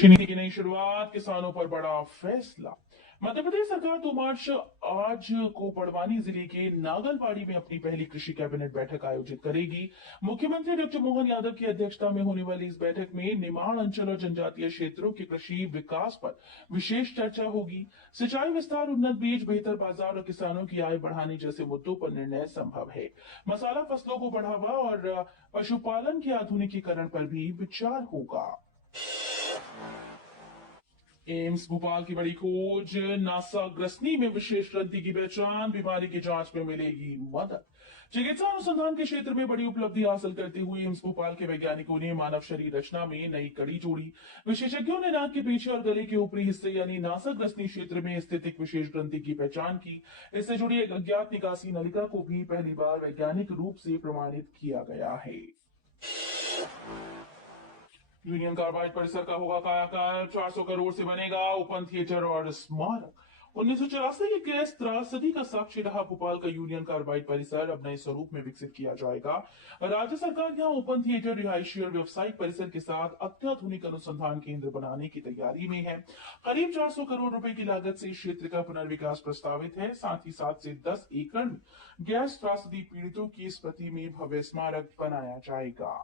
कृषि नीति की नई शुरुआत, किसानों पर बड़ा फैसला। मध्य प्रदेश सरकार 2 मार्च आज को बड़वानी जिले के नागलबाड़ी में अपनी पहली कृषि कैबिनेट बैठक आयोजित करेगी। मुख्यमंत्री डॉक्टर मोहन यादव की अध्यक्षता में होने वाली इस बैठक में निमाड़ अंचल और जनजातीय क्षेत्रों के कृषि विकास पर विशेष चर्चा होगी। सिंचाई विस्तार, उन्नत बीज, बेहतर बाजार और किसानों की आय बढ़ाने जैसे मुद्दों पर निर्णय संभव है। मसाला फसलों को बढ़ावा और पशुपालन के आधुनिकीकरण पर भी विचार होगा। एम्स भोपाल की बड़ी खोज, नासा ग्रसनी में विशेष ग्रंथि की पहचान, बीमारी की जांच में मिलेगी मदद। चिकित्सा अनुसंधान के क्षेत्र में बड़ी उपलब्धि हासिल करते हुए एम्स भोपाल के वैज्ञानिकों ने मानव शरीर रचना में नई कड़ी जोड़ी। विशेषज्ञों ने नाक के पीछे और गले के ऊपरी हिस्से यानी नासा ग्रसनी क्षेत्र में स्थित एक विशेष ग्रंथि की पहचान की। इससे जुड़ी एक अज्ञात निकासी नलिका को भी पहली बार वैज्ञानिक रूप से प्रमाणित किया गया है। यूनियन कार्बाइड परिसर का होगा कायाकल्प, 400 करोड़ से बनेगा ओपन थिएटर और स्मारक। 1984 की गैस त्रासदी का साक्षी रहा भोपाल का यूनियन कार्बाइड परिसर अब नए स्वरूप में विकसित किया जाएगा। राज्य सरकार यहां ओपन थिएटर, रिहायशी और व्यवसायिक परिसर के साथ अत्याधुनिक अनुसंधान केंद्र बनाने की तैयारी में है। करीब 400 करोड़ रुपए की लागत से इस क्षेत्र का पुनर्विकास प्रस्तावित है। साथ ही 7 से 10 एकड़ में गैस त्रासदी पीड़ितों की स्मृति में भव्य स्मारक बनाया जाएगा।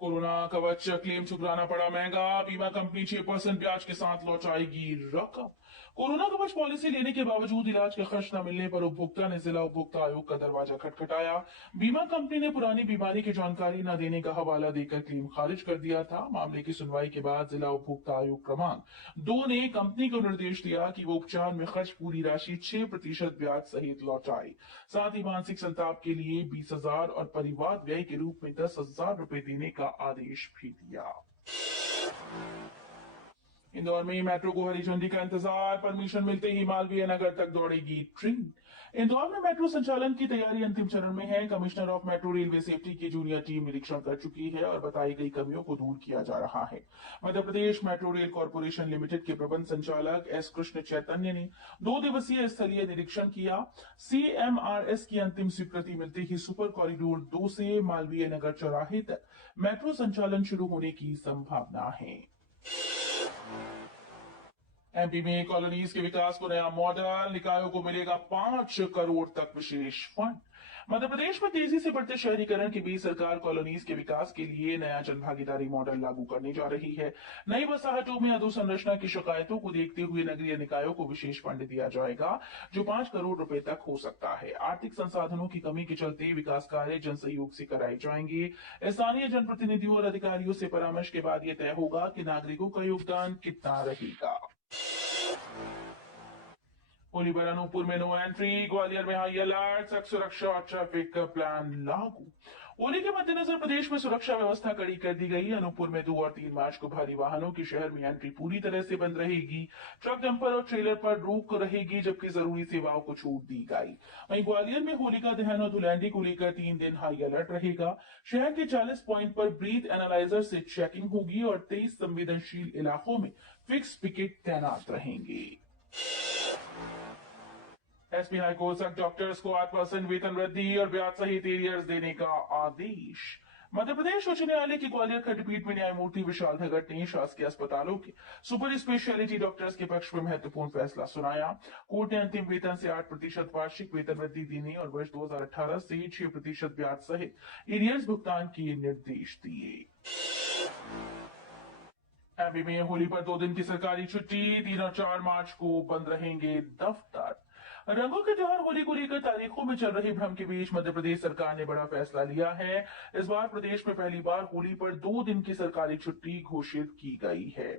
कोरोना कवच क्लेम ठुकराना पड़ा महंगा, बीमा कंपनी 6% ब्याज के साथ लौटाएगी रकम। कोरोना कवच पॉलिसी लेने के बावजूद इलाज का खर्च न मिलने पर उपभोक्ता ने जिला उपभोक्ता आयोग का दरवाजा खटखटाया। बीमा कंपनी ने पुरानी बीमारी की जानकारी न देने का हवाला देकर क्लेम खारिज कर दिया था। मामले की सुनवाई के बाद जिला उपभोक्ता आयोग क्रमांक 2 ने कंपनी को निर्देश दिया कि वो उपचार में खर्च पूरी राशि 6% ब्याज सहित लौटाए। साथ ही मानसिक संताप के लिए 20,000 और परिवार व्यय के रूप में 10,000 रुपए देने का आदेश भी दिया। इंदौर में मेट्रो को हरी झंडी का इंतजार, परमिशन मिलते ही मालवीय नगर तक दौड़ेगी ट्रेन। इंदौर में मेट्रो संचालन की तैयारी अंतिम चरण में है। Commissioner of metro railway safety की जूनियर टीम निरीक्षण कर चुकी है और बताई गई कमियों को दूर किया जा रहा है। Madhya Pradesh metro rail corporation limited के प्रबंध संचालक एस कृष्ण चैतन्य ने 2 दिवसीय स्थलीय निरीक्षण किया। CMRS की अंतिम स्वीकृति मिलते ही सुपर कॉरिडोर 2 से मालवीय नगर चौराहे तक मेट्रो संचालन शुरू होने की संभावना है। एमपी में कॉलोनीज के विकास को नया मॉडल, निकायों को मिलेगा 5 करोड़ तक विशेष फंड। मध्य प्रदेश में तेजी से बढ़ते शहरीकरण के बीच सरकार कॉलोनीज के विकास के लिए नया जनभागीदारी मॉडल लागू करने जा रही है। नई बसाहटों में अधोसंरचना की शिकायतों को देखते हुए नगरीय निकायों को विशेष फंड दिया जाएगा, जो 5 करोड़ रुपए तक हो सकता है। आर्थिक संसाधनों की कमी के चलते विकास कार्य जन सहयोग से कराए जाएंगे। स्थानीय जनप्रतिनिधियों और अधिकारियों से परामर्श के बाद यह तय होगा कि नागरिकों का योगदान कितना रहेगा। होली पर अनूपपुर में नो एंट्री, ग्वालियर में हाई अलर्ट, सड़क सुरक्षा और ट्रैफिक प्लान लागू। होली के मद्देनजर प्रदेश में सुरक्षा व्यवस्था कड़ी कर दी गई। अनूपपुर में 2 और 3 मार्च को भारी वाहनों की शहर में एंट्री पूरी तरह से बंद रहेगी। ट्रक, डंपर और ट्रेलर पर रोक रहेगी, जबकि जरूरी सेवाओं को छूट दी गई। वहीं ग्वालियर में होलिका दहन और धुलैंडी को लेकर 3 दिन हाई अलर्ट रहेगा। शहर के 40 पॉइंट पर ब्रीथ एनालाइजर से चेकिंग होगी और 23 संवेदनशील इलाकों में फिक्स पिकेट तैनात रहेंगे। एसपी हाईकोर्ट तक डॉक्टर्स को 8% वेतन वृद्धि और ब्याज सहित एरियर्स देने का आदेश। मध्य प्रदेश उच्च न्यायालय की ग्वालियर खंडपीठ में न्यायमूर्ति विशाल धगट ने शासकीय अस्पतालों के सुपर स्पेशलिटी डॉक्टर्स के पक्ष में महत्वपूर्ण फैसला सुनाया। कोर्ट ने अंतिम वेतन से 8% वार्षिक वेतन वृद्धि देने और वर्ष 2018 से 6% ब्याज सहित एरियर्स भुगतान के निर्देश दिए। एमपी में होली पर 2 दिन की सरकारी छुट्टी, 3 और 4 मार्च को बंद रहेंगे दफ्तर। रंगों के त्योहार होली को लेकर तारीखों में चल रही भ्रम के बीच मध्य प्रदेश सरकार ने बड़ा फैसला लिया है। इस बार प्रदेश में पहली बार होली पर 2 दिन की सरकारी छुट्टी घोषित की गई है।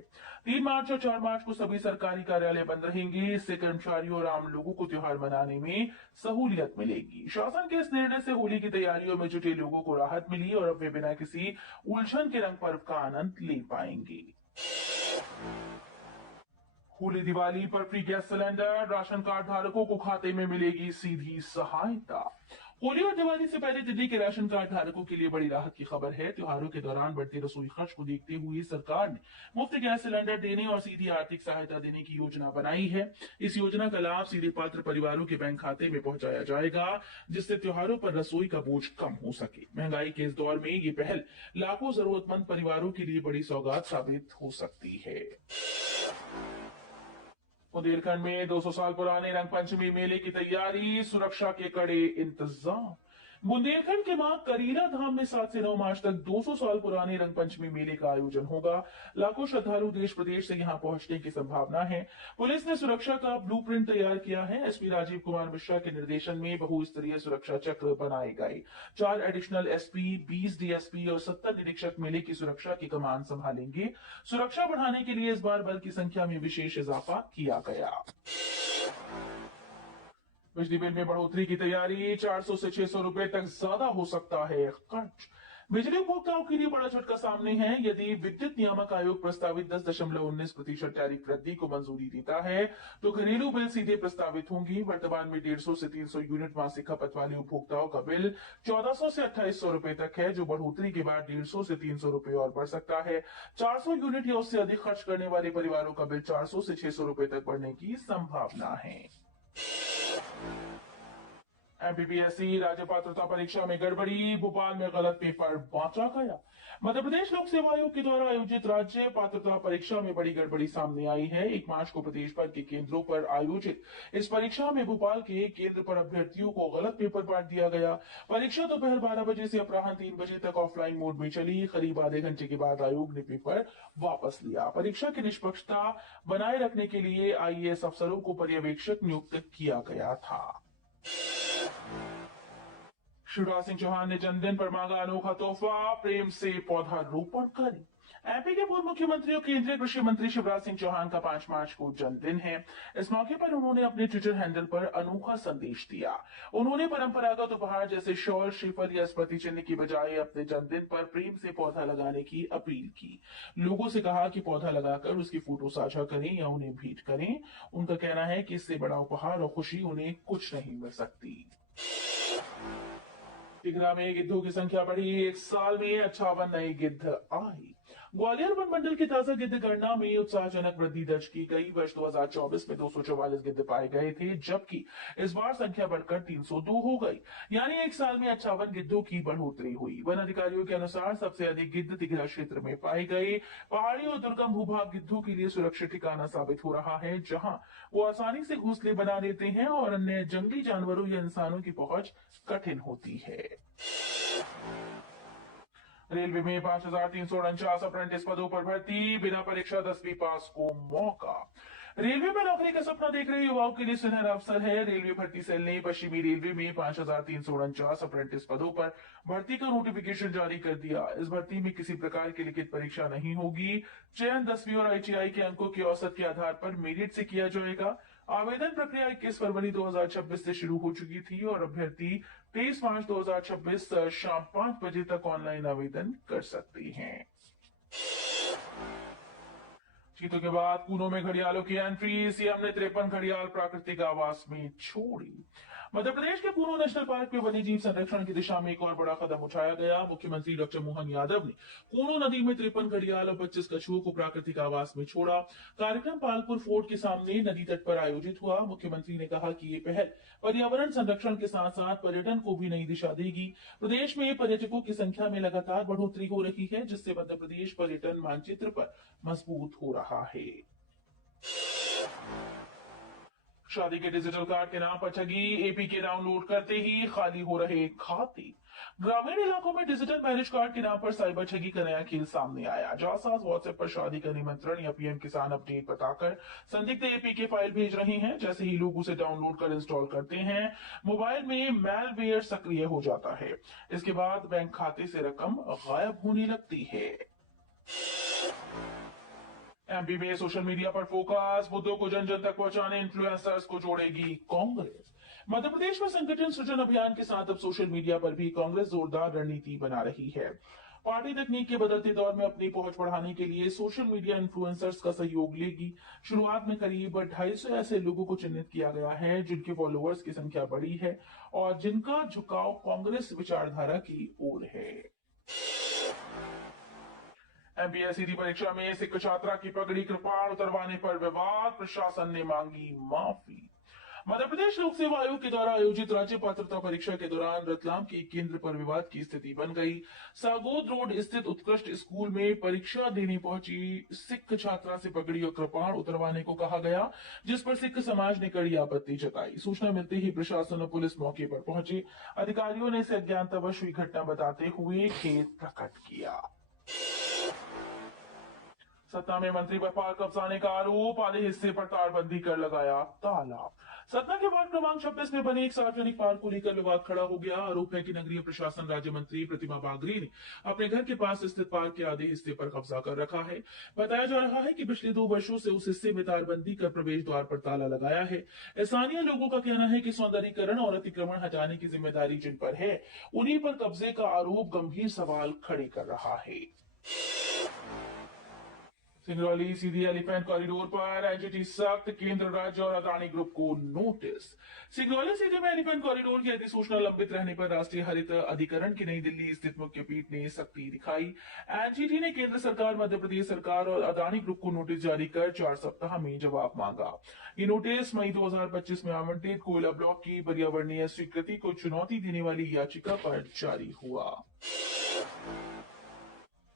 3 मार्च और 4 मार्च को सभी सरकारी कार्यालय बंद रहेंगे। इससे कर्मचारियों और आम लोगों को त्योहार मनाने में सहूलियत मिलेगी। शासन के इस निर्णय से होली की तैयारियों में जुटे लोगों को राहत मिली और अब वे बिना किसी उलझन के रंग पर्व का आनंद ले पाएंगे। होली दिवाली पर free gas cylinder, ration card धारकों को खाते में मिलेगी सीधी सहायता। होली और दिवाली से पहले दिल्ली के राशन कार्ड धारकों के लिए बड़ी राहत की खबर है। त्योहारों के दौरान बढ़ते रसोई खर्च को देखते हुए सरकार ने मुफ्त गैस सिलेंडर देने और सीधी आर्थिक सहायता देने की योजना बनाई है। इस योजना का लाभ सीधे पात्र परिवारों के बैंक खाते में पहुंचाया जाएगा, जिससे त्योहारों पर रसोई का बोझ कम हो सके। महंगाई के इस दौर में ये पहल लाखों जरूरतमंद परिवारों के लिए बड़ी सौगात साबित हो सकती है। बुंदेलखंड में 200 साल पुराने रंगपंचमी मेले की तैयारी, सुरक्षा के कड़े इंतजाम। बुंदेलखंड के मां करीला धाम में 7 से 9 मार्च तक 200 साल पुराने रंगपंचमी मेले का आयोजन होगा। लाखों श्रद्धालु देश प्रदेश से यहां पहुंचने की संभावना है। पुलिस ने सुरक्षा का ब्लूप्रिंट तैयार किया है। एसपी राजीव कुमार मिश्रा के निर्देशन में बहुस्तरीय सुरक्षा चक्र बनाए गए। 4 एडिशनल एसपी, 20 डीएसपी और 70 निरीक्षक मेले की सुरक्षा की कमान संभालेंगे। सुरक्षा बढ़ाने के लिए इस बार बल की संख्या में विशेष इजाफा किया गया। बिजली बिल में बढ़ोतरी की तैयारी, 400 से 600 रुपए तक ज्यादा हो सकता है खर्च। बिजली उपभोक्ताओं के लिए बड़ा झटका सामने है। यदि विद्युत नियामक आयोग प्रस्तावित 10.19% टैरिफ वृद्धि को मंजूरी देता है तो घरेलू बिल सीधे प्रस्तावित होंगी। वर्तमान में 150 से 300 यूनिट मासिक खपत वाले उपभोक्ताओं का बिल 1400 से 2800 रुपए तक है, जो बढ़ोतरी के बाद 150 से 300 रुपए और बढ़ सकता है। 400 यूनिट या उससे अधिक खर्च करने वाले परिवारों का बिल 400 से 600 रुपए तक बढ़ने की संभावना है। एमपीपीएससी राज्य पात्रता परीक्षा में गड़बड़ी, भोपाल में गलत पेपर बांटा गया। मध्य प्रदेश लोक सेवा आयोग के द्वारा आयोजित राज्य पात्रता परीक्षा में बड़ी गड़बड़ी सामने आई है। 1 मार्च को प्रदेश भर के केंद्रों पर आयोजित इस परीक्षा में भोपाल के केंद्र पर अभ्यर्थियों को गलत पेपर बांट दिया गया। परीक्षा दोपहर 12 बजे से अपराह्न 3 बजे तक ऑफलाइन मोड में चली। करीब आधे घंटे के बाद आयोग ने पेपर वापस लिया। परीक्षा की निष्पक्षता बनाए रखने के लिए आईएएस अफसरों को पर्यवेक्षक नियुक्त किया गया था। शिवराज सिंह चौहान ने जन्मदिन पर मांगा अनोखा तोहफा, प्रेम से पौधा रोपण करें। एमपी के पूर्व मुख्यमंत्री और केंद्रीय कृषि मंत्री शिवराज सिंह चौहान का 5 मार्च को जन्मदिन है। इस मौके पर उन्होंने अपने ट्विटर हैंडल पर अनोखा संदेश दिया। उन्होंने परंपरागत उपहार जैसे शॉल, श्रीफल या स्मृति चिन्ह की बजाय अपने जन्मदिन पर प्रेम से पौधा लगाने की अपील की। लोगों से कहा कि पौधा लगाकर उसकी फोटो साझा करें या उन्हें भेंट करें। उनका कहना है कि इससे बड़ा उपहार और खुशी उन्हें कुछ नहीं मिल सकती। टिगरा में गिद्धों की संख्या बढ़ी, 1 साल में 58 नए गिद्ध आए। ग्वालियर वन मंडल की ताजा गिद्ध गणना में उत्साहजनक वृद्धि दर्ज की गई। वर्ष 2024 में 244 गिद्ध पाए गए थे, जबकि इस बार संख्या बढ़कर 302 हो गई, यानी 1 साल में 58 गिद्धों की बढ़ोतरी हुई। वन अधिकारियों के अनुसार सबसे अधिक गिद्ध तिगरा क्षेत्र में पाए गए। पहाड़ी और दुर्गम भूभाग गिद्धों के लिए सुरक्षित ठिकाना साबित हो रहा है, जहां वो आसानी से घोंसले बना लेते हैं और अन्य जंगली जानवरों या इंसानों की पहुंच कठिन होती है। रेलवे में 5349 अप्रेंटिस पदों पर भर्ती, बिना परीक्षा 10वीं पास को मौका। रेलवे में नौकरी का सपना देख रहे युवाओं के लिए सुनहरा अवसर है। रेलवे भर्ती सेल ने पश्चिमी रेलवे में 5349 अप्रेंटिस पदों पर भर्ती का नोटिफिकेशन जारी कर दिया। इस भर्ती में किसी प्रकार की लिखित परीक्षा नहीं होगी। चयन 10वीं और आईटीआई के अंकों के औसत के आधार पर मेरिट से किया जाएगा। आवेदन प्रक्रिया 21 फरवरी 2026 से शुरू हो चुकी थी और अभ्यर्थी 23 मार्च 2026 शाम 5 बजे तक ऑनलाइन आवेदन कर सकते हैं। जीतों के बाद कूनों में घड़ियालों की एंट्री, सीएम ने 53 घड़ियाल प्राकृतिक आवास में छोड़ी। मध्य प्रदेश के कूनो नेशनल पार्क में वन्यजीव संरक्षण की दिशा में एक और बड़ा कदम उठाया गया। मुख्यमंत्री डॉक्टर मोहन यादव ने कूनो नदी में 53 घड़ियाल और 25 कछुओं को प्राकृतिक आवास में छोड़ा। कार्यक्रम पालपुर फोर्ट के सामने नदी तट पर आयोजित हुआ। मुख्यमंत्री ने कहा कि ये पहल पर्यावरण संरक्षण के साथ साथ पर्यटन को भी नई दिशा देगी। प्रदेश में पर्यटकों की संख्या में लगातार बढ़ोतरी हो रही है, जिससे मध्य प्रदेश पर्यटन मानचित्र पर मजबूत हो रहा है। शादी के डिजिटल कार्ड के नाम पर ठगी, एपी के डाउनलोड करते ही खाली हो रहे खाते। ग्रामीण इलाकों में डिजिटल मैरिज कार्ड के नाम पर साइबर ठगी का नया खेल सामने आया। जासूस व्हाट्सएप पर शादी का निमंत्रण या पीएम किसान अपडेट बताकर संदिग्ध एपी के फाइल भेज रहे हैं। जैसे ही लोग उसे डाउनलोड कर इंस्टॉल करते हैं, मोबाइल में मैलवेयर सक्रिय हो जाता है। इसके बाद बैंक खाते से रकम गायब होने लगती है। एमपी में सोशल मीडिया पर फोकस, मुद्दों को जन जन तक पहुंचाने इन्फ्लुएंसर्स को जोड़ेगी कांग्रेस। मध्य प्रदेश में संगठन सृजन अभियान के साथ अब सोशल मीडिया पर भी कांग्रेस जोरदार रणनीति बना रही है। पार्टी तकनीक के बदलते दौर में अपनी पहुंच बढ़ाने के लिए सोशल मीडिया इन्फ्लुएंसर्स का सहयोग लेगी। शुरुआत में करीब 250 ऐसे लोगों को चिन्हित किया गया है जिनके फॉलोअर्स की संख्या बड़ी है और जिनका झुकाव कांग्रेस विचारधारा की ओर है। एमपीएससी परीक्षा में सिख छात्रा की पगड़ी कृपाण उतरवाने पर विवाद, प्रशासन ने मांगी माफी। मध्य प्रदेश लोक सेवा आयोग के द्वारा आयोजित राज्य पात्रता परीक्षा के दौरान रतलाम के एक केंद्र पर विवाद की स्थिति बन गई। सागोद रोड स्थित उत्कृष्ट स्कूल में परीक्षा देने पहुंची सिख छात्रा से पगड़ी और कृपाण उतरवाने को कहा गया, जिस पर सिख समाज ने कड़ी आपत्ति जताई। सूचना मिलते ही प्रशासन और पुलिस मौके पर पहुंचे। अधिकारियों ने इसे अज्ञानतावश हुई घटना बताते हुए खेद प्रकट किया। सतना में मंत्री पर पार्क कब्जाने का आरोप, आधे हिस्से पर तारबंदी कर लगाया ताला। सतना के वार्ड क्रमांक 26 में बने एक सार्वजनिक पार्क को लेकर विवाद खड़ा हो गया। आरोप है कि नगरीय प्रशासन राज्य मंत्री प्रतिमा बागरी ने अपने घर के पास स्थित पार्क के आधे हिस्से पर कब्जा कर रखा है। बताया जा रहा है कि पिछले 2 वर्षों से उस हिस्से में तारबंदी कर प्रवेश द्वार पर ताला लगाया है। स्थानीय लोगों का कहना है कि सौंदर्यीकरण और अतिक्रमण हटाने की जिम्मेदारी जिन पर है, उन्हीं पर कब्जे का आरोप गंभीर सवाल खड़े कर रहा है। सिंगरौली सीधी एलिफेंट कॉरिडोर पर एनजीटी सख्त, केंद्र राज्य और अदानी ग्रुप को नोटिस। सिंगरौली सीधी में एलिफेंट कॉरिडोर की अधिसूचना लंबित रहने पर राष्ट्रीय हरित अधिकरण की नई दिल्ली स्थित मुख्य पीठ ने सख्ती दिखाई। एनजीटी ने केंद्र सरकार, मध्य प्रदेश सरकार और अदानी ग्रुप को नोटिस जारी कर 4 सप्ताह में जवाब मांगा। ये नोटिस मई 2025 में आवंटित कोयला ब्लॉक की पर्यावरणीय स्वीकृति को चुनौती देने वाली याचिका पर जारी हुआ।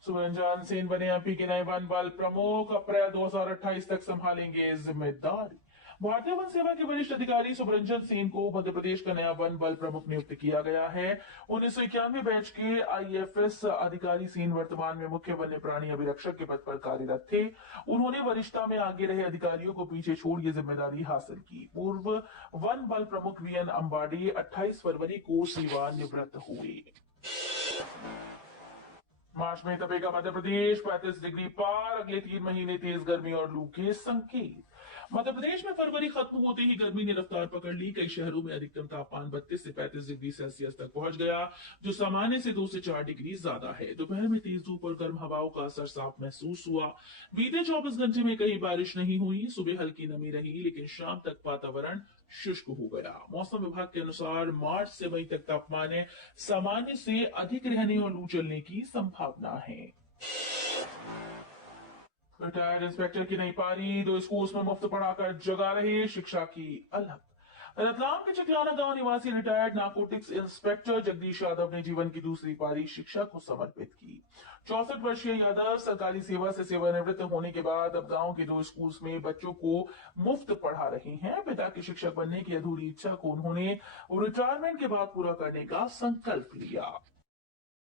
सुरंजन सेन बने एमपी के नए वन बल प्रमुख, अप्रैल 2028 तक संभालेंगे जिम्मेदारी। भारतीय वन सेवा के वरिष्ठ अधिकारी सुब्रंजन सेन को मध्य प्रदेश का नया वन बल प्रमुख नियुक्त किया गया है। 1991 बैच के आईएफएस अधिकारी सेन वर्तमान में मुख्य वन्य प्राणी अभिरक्षक के पद पर कार्यरत थे। उन्होंने वरिष्ठता में आगे रहे अधिकारियों को पीछे छोड़ ये जिम्मेदारी हासिल की। पूर्व वन बल प्रमुख वीएन अंबाडी 28 फरवरी को सेवानिवृत्त हुए। मार्च में तपेगा मध्य प्रदेश, 35 डिग्री पार, अगले 3 महीने तेज गर्मी और लू के संकेत। मध्य प्रदेश में फरवरी खत्म होते ही गर्मी ने रफ्तार पकड़ ली। कई शहरों में अधिकतम तापमान 32 से 35 डिग्री सेल्सियस तक पहुंच गया, जो सामान्य से 2 से 4 डिग्री ज्यादा है। दोपहर में तेज धूप और गर्म हवाओं का असर साफ महसूस हुआ। बीते 24 घंटे में कहीं बारिश नहीं हुई। सुबह हल्की नमी रही, लेकिन शाम तक वातावरण शुष्क हो गया। मौसम विभाग के अनुसार मार्च से मई तक तापमान सामान्य से अधिक रहने और लू चलने की संभावना है। रिटायर्ड इंस्पेक्टर की नई पारी, 2 स्कूल्स में मुफ्त पढ़ाकर जगा रहे शिक्षा की अलग। रतलाम के चकलाना गांव निवासी retired narcotics inspector Jagdish Yadav ने जीवन की दूसरी पारी शिक्षा को समर्पित की। 64 वर्षीय यादव सरकारी सेवा से सेवानिवृत्त होने के बाद अब गांव के 2 स्कूल्स में बच्चों को मुफ्त पढ़ा रहे हैं। पिता के शिक्षक बनने की अधूरी इच्छा को उन्होंने रिटायरमेंट के बाद पूरा करने का संकल्प लिया।